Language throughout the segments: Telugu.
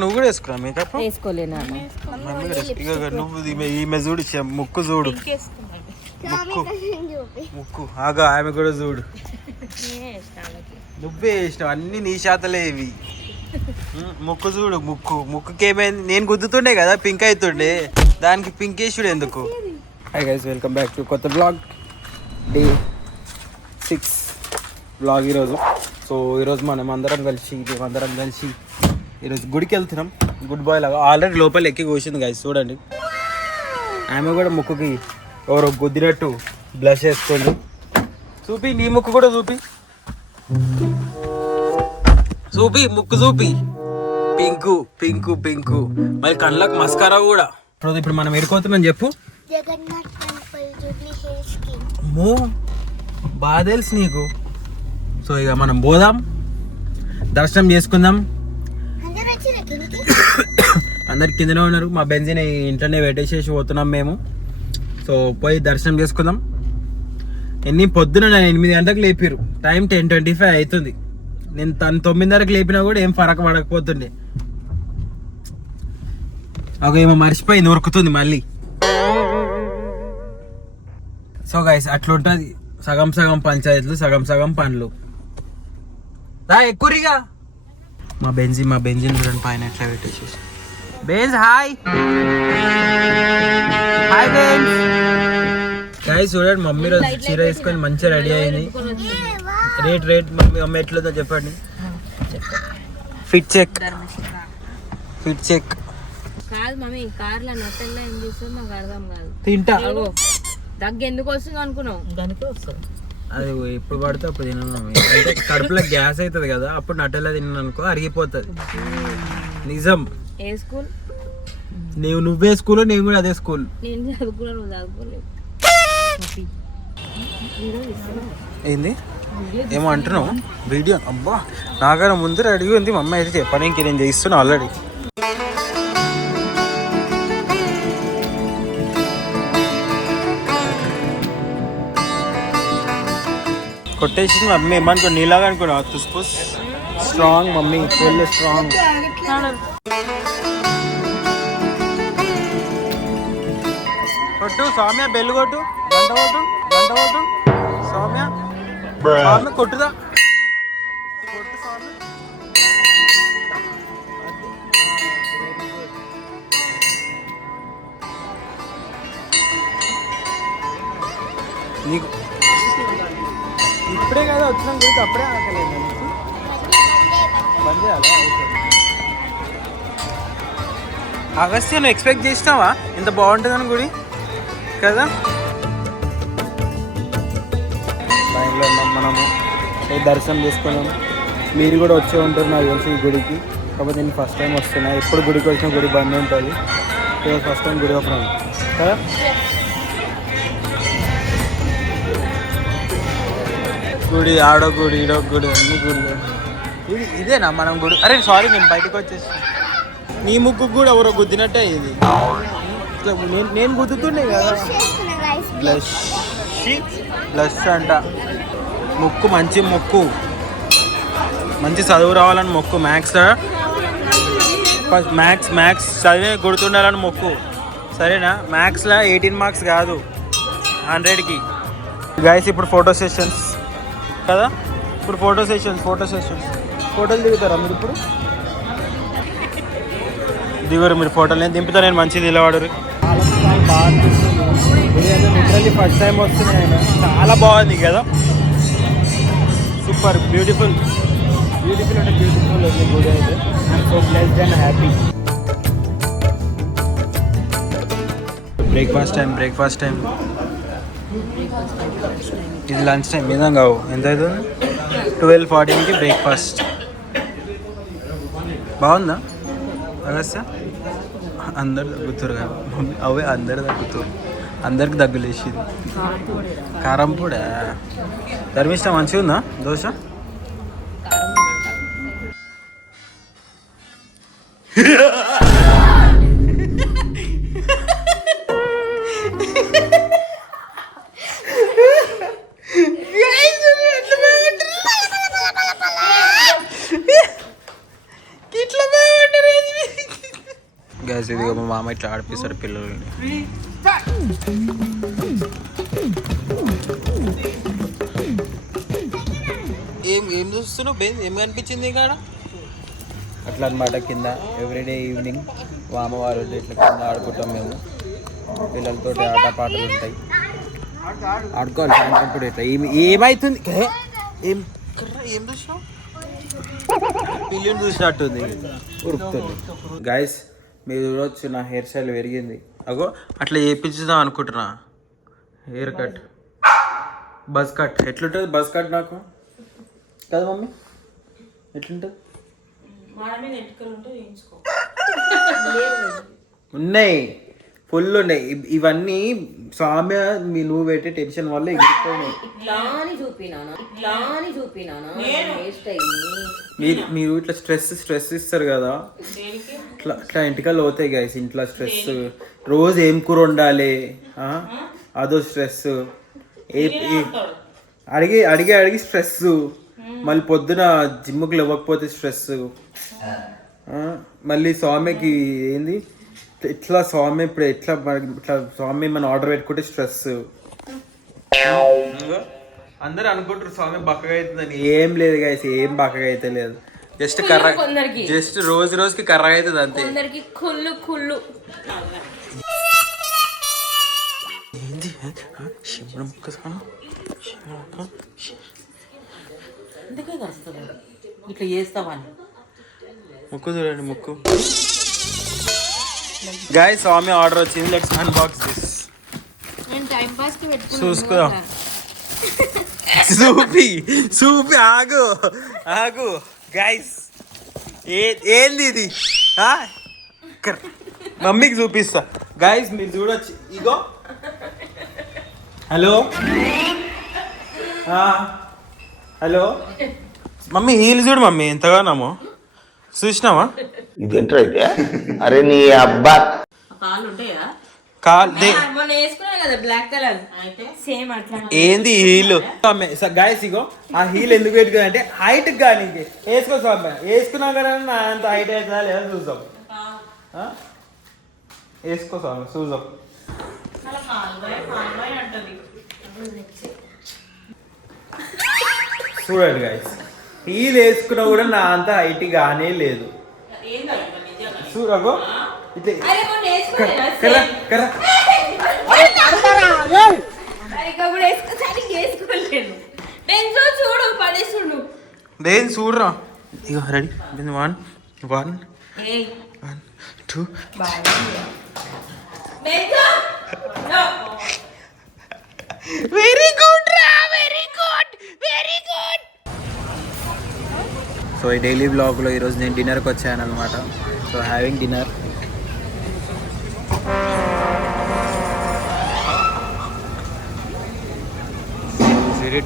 నువ్వు కూడా వేసుకురా మేకప్? వేసుకోలేనా? నువ్వు ఈమె చూడు, ముక్కు చూడు, ముక్కు ఆగా, ఆమె కూడా చూడు. నువ్వే వేసినావు, అన్ని నీ శాతలే ఇవి. ముక్కు చూడు, ముక్కుకి ఏమైంది? నేను గుద్దుతుండే కదా పింక్ అవుతుండే, దానికి పింక్ వేసుడు ఎందుకు? Hi guys, welcome back to కొత్త బ్లాగ్. డే 6 బ్లాగ్ ఈరోజు. సో ఈరోజు మేమందరం కలిసి ఈరోజు గుడికి వెళ్తున్నాం. గుడ్ బాయ్ లాగా ఆల్రెడీ లోపల ఎక్కి కూర్చుంది గైస్, చూడండి. ఆమె కూడా ముక్కుకి ఎవరో గుద్దినట్టు బ్లష్ వేసుకోండి. చూపి నీ ముక్కు కూడా చూపి ముక్కు చూపి. పింకు పింకు పింకు, మరి కళ్ళకు మస్కారా కూడా. ఇప్పుడు మనం ఎడుకోతున్నాం చెప్పు. మో బాగా తెలుసు నీకు. సో ఇక మనం పోదాం, దర్శనం చేసుకుందాం. అందరు కిందనే ఉన్నారు. మా బెంజిని ఇంట్లోనే పెట్టేసేసి పోతున్నాం మేము. సో పోయి దర్శనం చేసుకుందాం. పొద్దున నేను 8 గంటలకు లేపారు, టైం 10:25 అవుతుంది. నేను 9:30కి లేపినా కూడా ఏం ఫరక పడకపోతుండే. ఒక ఏమో మర్చిపోయింది, ఉరుకుతుంది మళ్ళీ. సో గైస్ అట్లుంటుంది, సగం సగం పంచాయతీలు, సగం సగం పనులు. ఎక్కువగా మా బెంజిన్ చూడండి పైన ఎట్లా పెట్టేసేసి. Benz hi hi Benz. Guys చూడండి, మమ్మీ రోజు చీర తీసుకొని మంచిగా రెడీ అయింది. రేట్ మమ్మీ ఎట్లుందో చెప్పండి. ఫిట్ చెక్ కాదు మమ్మీ, కార్లో నట్టెల్లా ఏం చేస్తుంది నాకు అర్థం కాదు. తింటా దగ్గు ఎందుకు వస్తుంది అనుకున్నావు? దానికే వస్తుంది. అది ఎప్పుడు పడితే అప్పుడు తినను. అంటే కడుపులో గ్యాస్ అవుతుంది కదా, అప్పుడు నట్టెలా తిన్నాను అనుకో అరిగిపోతుంది. నిజం. ఏ స్కూల్? నువ్వే స్కూల్, నేను కూడా అదే స్కూల్. నేను చదువుకున్నా, నువ్వు చదువుకోలేవు. ఏంది ఏమో అంటున్నావు? వీడియో అబ్బా నాకన్నా ముందు రెడీ ఉంది. మా అమ్మ అయితే చెప్పాను, ఇంక నేను చేస్తున్నా ఆల్రెడీ. కొట్టేసి మమ్మీ ఏమనుకో, నీలాగా అనుకున్నా తుస్పుస్ స్ట్రాంగ్. Mummy full strong. కొట్టు సౌమ్య, బెల్లు కొట్టు, గంట కొట్టు సౌమ్య. సౌమ్య కొట్టుదా, కొట్టు సౌమ్య. నీకు ఇప్పుడే కదా వచ్చినాం గురించి, అప్పుడే ఆకలేదు. బంద్ చేయాలా? ఓకే. అగస్త్య నువ్వు ఎక్స్పెక్ట్ చేసినావా ఇంత బాగుంటుందని గుడి కదా? లైన్లో ఉన్నాం మనము, దర్శనం చేసుకున్నాము. మీరు కూడా వచ్చే ఉంటారు నాకు తెలిసి ఈ గుడికి. కాకపోతే నేను ఫస్ట్ టైం వస్తున్నా. ఎప్పుడు గుడికి వచ్చిన గుడి బంద్ ఉంటుంది, ఫస్ట్ టైం గుడి ఓపెన్ కదా. గుడి ఆడో గుడి, ఈడో గుడి, అన్ని గుడి. ఇదేనా మనం గుడి? అరే సారీ, నేను బయటకు వచ్చేసి. నీ ముక్కు కూడా ఎవరో గుద్దినట్టే ఇది. నేను గుద్దుతుండే కదా. బ్లష్ అంట. ముక్కు మంచి ముక్కు, మంచి చదువు రావాలని మొక్కు. మ్యాథ్స్ చదివే గుర్తుండాలని మొక్కు, సరేనా? మ్యాథ్స్లో 18 మార్క్స్ కాదు, 100కి. గైస్ ఇప్పుడు ఫోటో సెషన్స్ కదా, ఇప్పుడు ఫోటో సెషన్స్. ఫోటోలు దిగుతారా మీరు? ఇప్పుడు దిగురు మీరు ఫోటోలు. నేను దింపుతా, నేను మంచిది నిలబడరు. బాగా అనిపిస్తుంది. లిటరల్లీ ఫస్ట్ టైం వస్తున్నాయి, చాలా బాగుంది కదా. సూపర్ బ్యూటిఫుల్ అంటే బ్యూటిఫుల్ ఉంది గుడి అయితే. I'm so blessed and happy. Breakfast time. ఇది లంచ్ టైం. నిజంగా ఎంత అవుతుంది? 12:14కి బ్రేక్ఫాస్ట్. బాగుందా అగస్త్య? అందరు తగ్గుతారు కదా మమ్మీ, అవే అందరు తగ్గుతారు. అందరికి దగ్గులేసింది. కారం కూడా. ధర్మిష్ట మంచిగా ఉందా దోశ? ఇట్లా గైస్ ఇదిగో మా మామ ఇట్లా ఆడిపిస్తాడు పిల్లల్ని. ఏం చూస్తున్నావు బేన్? ఏం కనిపించింది ఇక్కడ? అట్లా అనమాట. కింద ఎవ్రీడే ఈవినింగ్ మామ వారు ఇట్లా కింద ఆడుకుంటాం మేము. పిల్లలతో ఆటపాటలు ఉంటాయి, ఆడుకోవాలి సాయంత్రం కూడా. ఇట్లా ఏమవుతుంది? ఏం ఏం చూసినావు? పిల్లిని చూసినట్టుంది, ఉరుకుతుంది. గైస్ మీరు చూడవచ్చు నా హెయిర్ స్టైల్ పెరిగింది. అగో అట్లా చేయించుదాం అనుకుంటున్నా. Hair cut, buzz cut. ఎట్లుంటుంది బజ్ కట్ నాకు? కదా మమ్మీ, ఎట్లుంటుంది? ఉన్నాయి, ఫుల్ ఉన్నాయి. ఇవన్నీ సామ్య నువ్వు పెట్టే టెన్షన్ వల్ల ఎగిరిపోయినాయి. మీరు ఇట్లా స్ట్రెస్ ఇస్తారు కదా, ఇట్లా ఇంటికల్ అవుతాయి గైస్. ఇంట్లో స్ట్రెస్, రోజు ఏం కూర వండాలి అదో స్ట్రెస్, అడిగి స్ట్రెస్, మళ్ళీ పొద్దున జిమ్కి ఇవ్వకపోతే స్ట్రెస్, మళ్ళీ స్వామికి ఏంది ఇట్లా స్వామి ఇప్పుడు ఇట్లా స్వామి మనం ఆర్డర్ పెట్టుకుంటే స్ట్రెస్. అందరూ అనుకుంటారు స్వామి బక్కగా అవుతుందని. ఏం లేదు గైస్, ఏం బక్కగా అయితే లేదు. జస్ట్ జస్ట్ రోజుకి కర్రగా అవుతుంది అంతే. ఇట్లా చేస్తావా? ముక్కు చూడండి, ముక్కు. గైస్ స్వామి ఆర్డర్ వచ్చింది. Let's unbox this. చూసుకుందాం. సూపి ఆగు గైస్. ఏంది ఇది? మమ్మీకి చూపిస్తా గైస్, మీరు చూడొచ్చు. ఇగో హలో హలో మమ్మీ, హీల్ చూడు మమ్మీ ఎంతగానో చూసినావా? ఇదేంట్రా అయితే? అరే నీ అబ్బా, ఏంది హీల్? గైస్ ఇగో ఆ హీల్ ఎందుకు పెట్టుకున్నా అంటే హైట్ కానీ వేసుకో స్వామి. వేసుకున్నా కదా అంత హైట్ అవుతుందా లేదా చూద్దాం. వేసుకో స్వామి చూద్దాం. చూడండి గైస్, హీల్ వేసుకున్నా కూడా నా అంత హైట్ గానే లేదు. చూడగో దేని చూడరా. ఇగో రెడీ. 1 1 2 వెరీ గుడ్ రా, very good, very good. So ఈ డైలీ బ్లాగ్లో ఈరోజు నేను డిన్నర్కి వచ్చాను అనమాట. So having dinner.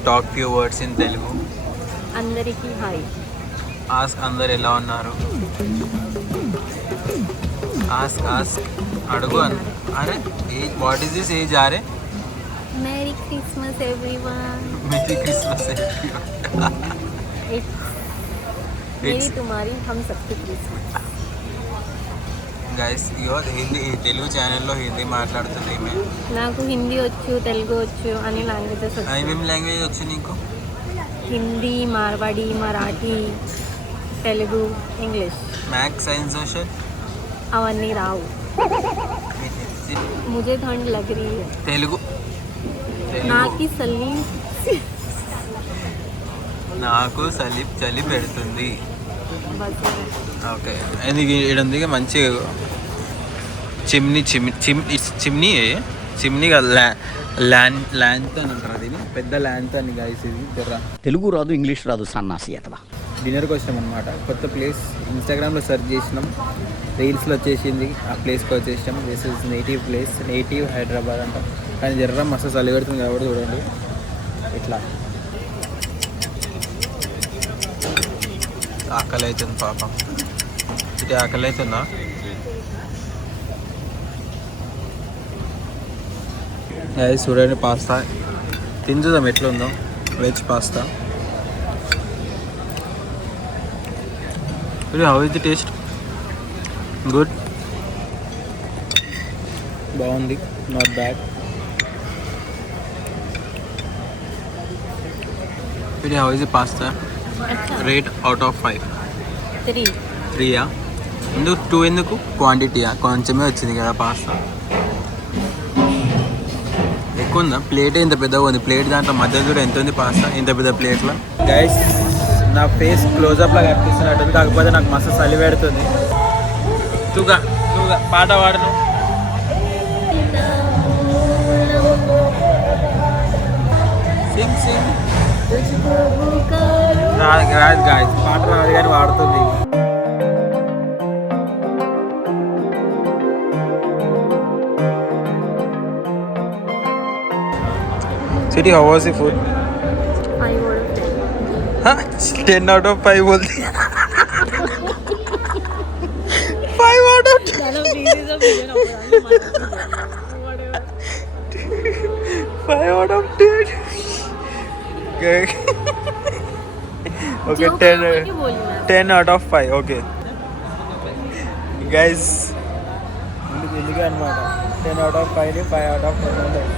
Talk few words in Telugu. అందరికీ హాయ్. ఆస్క్ అందరు ఎలా ఉన్నారు? ఆస్క్ అడుగు. అరే వాట్ ఈస్ దిస్ ఏజ్? అరే merry Christmas everyone. Merry Christmas everyone. मेरी तुम्हारी हम सबकी क्रिसमस. గైస్ ఇగో తెలుగు ఛానల్లో హిందీ మాట్లాడుతుంది. నాకు హిందీ వచ్చు, తెలుగు వచ్చు, అని లాంగ్వేజెస్ వచ్చు. ఏమేమి లాంగ్వేజ్ వచ్చు నీకు? Hindi, Marwari, Marathi, Telugu, English. Maths, science, social అవన్నీ రావు. मुझे ठंड लग रही है. తెలుగు నాకు చలి పెడుతుంది. ఓకే, ఎందుకు ఉంది మంచిగా చిమ్నీ ల్యాంత్ అని అంటారు. దీన్ని పెద్ద ల్యాంత్ అని గైస్. ఇది తెలుగు రాదు, ఇంగ్లీష్ రాదు, సన్నాసి అతవా. డిన్నర్కి వచ్చాం అనమాట. కొత్త ప్లేస్ ఇన్స్టాగ్రామ్లో సెర్చ్ చేసినాం, రీల్స్లో వచ్చేసింది. ఆ ప్లేస్కి వచ్చేసాం. This is native place, native Hyderabad అంటాం. కానీ జర్ర మస్తు చలి పెడుతుంది కాబట్టి చూడండి ఇట్లా. ఆకలి అవుతుంది పాపం. ఇది ఆకలి అవుతుందా? అది చూడండి పాస్తా తించుదాం ఎట్లా ఉందో. Veg pasta. How is the taste? Good. బాగుంది, నాట్ బ్యాడ్. ఇది how is pasta rate out of 5? 3. 3యా? ఎందుకు 2? ఎందుకు? క్వాంటిటీయా? కొంచెమే వచ్చింది కదా పాస్తా. ఎక్కువ ఉందా? ప్లేట్ ఇంత పెద్దగా ఉంది. ప్లేట్ దాంట్లో మధ్యలో కూడా ఎంత ఉంది పాస్తా ఇంత పెద్ద ప్లేట్లో. గైస్ నా ఫేస్ క్లోజప్లా కనిపిస్తున్నట్టుంది, కాకపోతే నాకు మస్తు చలి పెడుతుంది. నువ్వుగా పాట పాడను. సింగ్ సింగ్. రాదు గాయస్, పాట రాదు కానీ వాడుతుంది. City, how was the food? 5 out of 10. हाँ, 10 out of 5 बोलती. 5 out of 10. 5 out of 10. Okay. Okay, 10 out of 5. Okay. Guys, ఇది అనమాట. 10 out of 5 5 out of 10.